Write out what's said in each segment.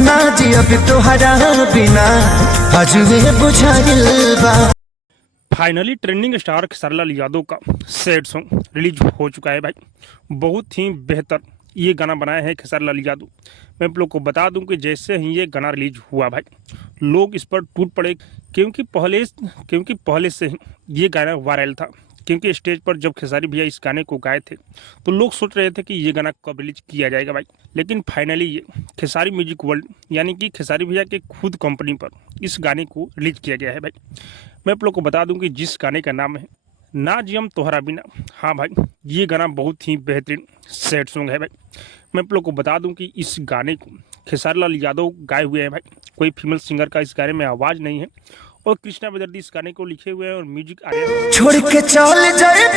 ना जी अब तोहरा बिना अजुए बुझाइल बा। Finally trending star Khesari Lal Yadav का सैड सॉन्ग रिलीज हो चुका है भाई। बहुत ही बेहतर ये गाना बनाया है खेसारी लाल यादव। मैं आप लोग को बता दूं कि जैसे ही ये गाना रिलीज हुआ भाई, लोग इस पर टूट पड़े, क्योंकि पहले से ही ये गाना वायरल था। क्योंकि स्टेज पर जब खेसारी भैया इस गाने को गाए थे तो लोग सोच रहे थे कि ये गाना कब रिलीज किया जाएगा भाई। लेकिन फाइनली ये खेसारी म्यूजिक वर्ल्ड यानी कि खेसारी भैया के खुद कंपनी पर इस गाने को रिलीज किया गया है भाई। मैं आप लोग को बता दूं कि जिस गाने का नाम है ना जी हम तोहरा बिना। हाँ भाई, ये गाना बहुत ही बेहतरीन सैड सॉन्ग है भाई। मैं आप लोग को बता दूं कि इस गाने को खेसारी लाल यादव गाए हुए हैं भाई। कोई फीमेल सिंगर का इस गाने में आवाज़ नहीं है और कृष्णा बेदर्दी इस गाने को लिखे हुए हैं और म्यूजिक आर्या छोड़ के चल जाए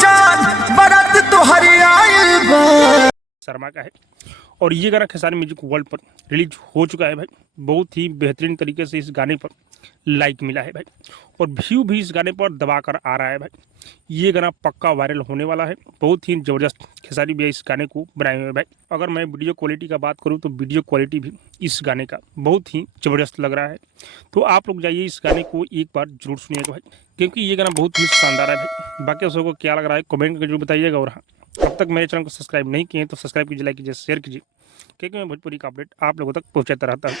जान बारात तोहरी आइल बा। शर्मा का है। और ये गाना खेसारी म्यूजिक वर्ल्ड पर रिलीज हो चुका है भाई। बहुत ही बेहतरीन तरीके से इस गाने पर लाइक मिला है भाई और व्यू भी इस गाने पर दबाकर आ रहा है भाई। ये गाना पक्का वायरल होने वाला है। बहुत ही ज़बरदस्त खेसारी भैया इस गाने को बनाए हुए हैं भाई। अगर मैं वीडियो क्वालिटी का बात करूँ तो वीडियो क्वालिटी भी इस गाने का बहुत ही ज़बरदस्त लग रहा है। तो आप लोग जाइए इस गाने को एक बार जरूर सुनिएगा भाई, क्योंकि ये गाना बहुत ही शानदार है भाई। बाकी दोस्तों को क्या लग रहा है कमेंट करके जरूर बताइएगा। और हाँ, अब तक मेरे चैनल को सब्सक्राइब नहीं किए तो सब्सक्राइब कीजिए, लाइक कीजिए, शेयर कीजिए, क्योंकि मैं भोजपुरी का अपडेट आप लोगों तक पहुंचाता रहता हूँ।